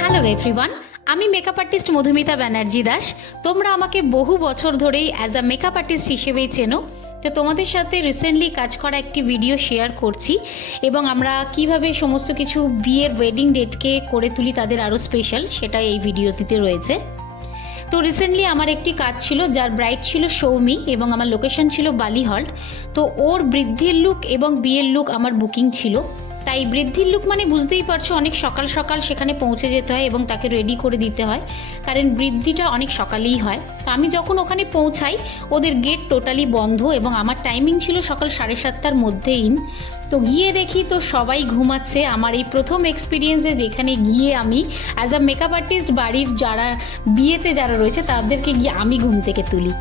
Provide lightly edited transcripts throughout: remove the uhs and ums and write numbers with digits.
Hello everyone, আমি makeup artist Madhumita Banerjee Das. তোমরা আমাকে বহু বছর ধরেই অ্যাজ আ মেকআপ আর্টিস্ট হিসেবেই চেনো। তো তোমাদের সাথে রিসেন্টলি কাজ করা একটি ভিডিও শেয়ার করছি এবং আমরা কিভাবে সমস্ত কিছু বিয়ের ওয়েডিং ডেটকে করে তুলি তাদের আরও স্পেশাল, সেটা এই ভিডিওটিতে রয়েছে। তো রিসেন্টলি আমার একটি কাজ ছিল যার ব্রাইড ছিল সৌমি এবং আমার লোকেশন ছিল বালিহল্ট। তো ওর বৃদ্ধির লুক এবং বিয়ের লুক আমার বুকিং ছিল। তাই বৃদ্ধির লুক মানে বুঝতেই পারছো, অনেক সকাল সকাল সেখানে পৌঁছে যেতে হয় এবং তাকে রেডি করে দিতে হয়, কারণ বৃদ্ধিটা অনেক সকালেই হয়। তো আমি যখন ওখানে পৌঁছাই ওদের গেট টোটালি বন্ধ এবং আমার টাইমিং ছিল সকাল 7:30টার মধ্যেই। তো গিয়ে দেখি তো সবাই ঘুমাচ্ছে। আমার এই প্রথম এক্সপিরিয়েন্সে যেখানে গিয়ে আমি অ্যাজ আ মেকআপ আর্টিস্ট বাড়ির যারা বিয়েতে যারা রয়েছে তাদেরকে গিয়ে আমি ঘুম থেকে তুলি।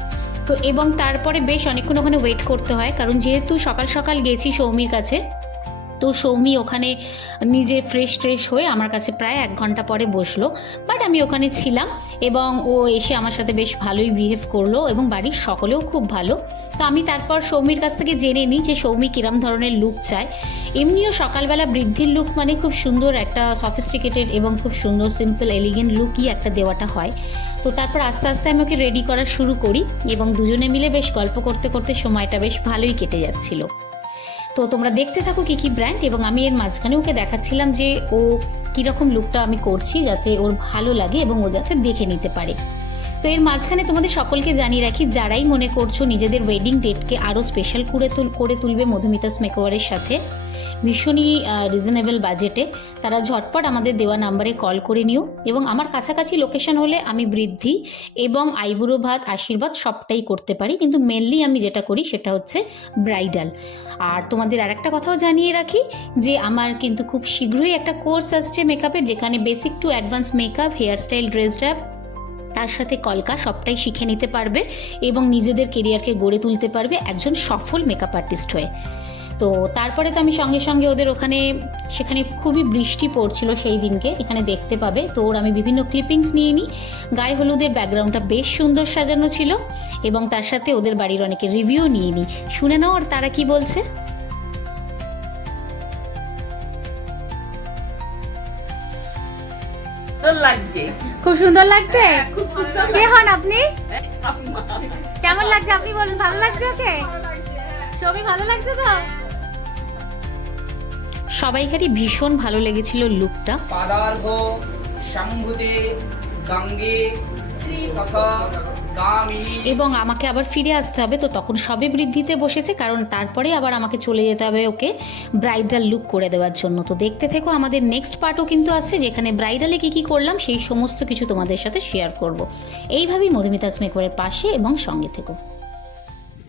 তো এবং তারপরে বেশ অনেকক্ষণ ওখানে ওয়েট করতে হয়, কারণ যেহেতু সকাল সকাল গেছি সৌমির কাছে। তো সৌমি ওখানে নিজে ফ্রেশ হয়ে আমার কাছে প্রায় 1 ঘন্টা পরে বসলো, বাট আমি ওখানে ছিলাম এবং ও এসে আমার সাথে বেশ ভালোই বিহেভ করলো এবং বাড়ির সকলেও খুব ভালো। তো আমি তারপর সৌমির কাছ থেকে জেনে নিই যে সৌমি কিরম ধরনের লুক চায়। এমনিও সকালবেলা বৃদ্ধির লুক মানে খুব সুন্দর একটা সফিস্টিকেটেড এবং খুব সুন্দর সিম্পল এলিগেন্ট লুকই একটা দেওয়াটা হয়। তো তারপর আস্তে আস্তে আমি ওকে রেডি করা শুরু করি এবং দুজনে মিলে বেশ গল্প করতে করতে সময়টা বেশ ভালোই কেটে যাচ্ছিল। তো তোমরা দেখতে থাকো কী কী ব্র্যান্ড, এবং আমি এর মাঝখানে ওকে দেখাচ্ছিলাম যে ও কীরকম লুকটা আমি করছি যাতে ওর ভালো লাগে এবং ও যাতে দেখে নিতে পারে। তো এর মাঝখানে তোমাদের সকলকে জানিয়ে রাখি, যারাই মনে করছো নিজেদের ওয়েডিং ডেটকে আরও স্পেশাল করে তুলবে মধুমিতাস মেকওভারের সাথে ভীষণই রিজনেবল বাজেটে, তারা ঝটপট আমাদের দেওয়া নাম্বারে কল করে নিও। এবং আমার কাছাকাছি লোকেশন হলে আমি বৃদ্ধি এবং আইবুড়ো ভাত আশীর্বাদ সবটাই করতে পারি, কিন্তু মেনলি আমি যেটা করি সেটা হচ্ছে ব্রাইডাল। আর তোমাদের আর একটা কথাও জানিয়ে রাখি যে আমার কিন্তু খুব শীঘ্রই একটা কোর্স আসছে মেকআপের, যেখানে basic to advance makeup, hairstyle, dress ড্যাপ, তার সাথে কলকা সবটাই শিখে নিতে পারবে এবং নিজেদের কেরিয়ারকে গড়ে তুলতে পারবে একজন সফল মেকআপ আর্টিস্ট হয়ে। তো তারপরে তো আমি সঙ্গে সঙ্গে ওদের সেখানে খুবই বৃষ্টি পড়ছিল সেই দিনকে, এখানে দেখতে পাবে। তো ওর আমি বিভিন্ন ক্লিপিংস নিয়ে নিই। গায়ে হলুদের ব্যাকগ্রাউন্ডটা বেশ সুন্দর সাজানো ছিল এবং তার সাথে ওদের বাড়ির অনেকে রিভিউ নিয়ে নিই। শুনে নাও আর তারা কি বলছে। খুব সুন্দর লাগছে। কে হন আপনি? কেমন লাগছে আপনি বলুন। ভালো লাগছে ওকে? সবই ভালো লাগছে তো? সবাইকারই ভীষণ ভালো লেগেছিল লুকটা। পাদার্ঘ শম্ভুতে গঙ্গে ত্রিপথ গামিনী। এবং আমাকে আবার ফিরে আসতে হবে, তো তখন সবে বৃদ্ধিতে বসেছে, কারণ তারপরে আবার আমাকে চলে যেতে হবে ওকে ব্রাইডাল লুক করে দেওয়ার জন্য। তো দেখতে থেকো, আমাদের নেক্সট পার্টও কিন্তু আসছে, যেখানে ব্রাইডালে কী কী করলাম সেই সমস্ত কিছু তোমাদের সাথে শেয়ার করব। এইভাবেই মধুমিতাস মেকওভারের পাশে এবং সঙ্গে থেকো।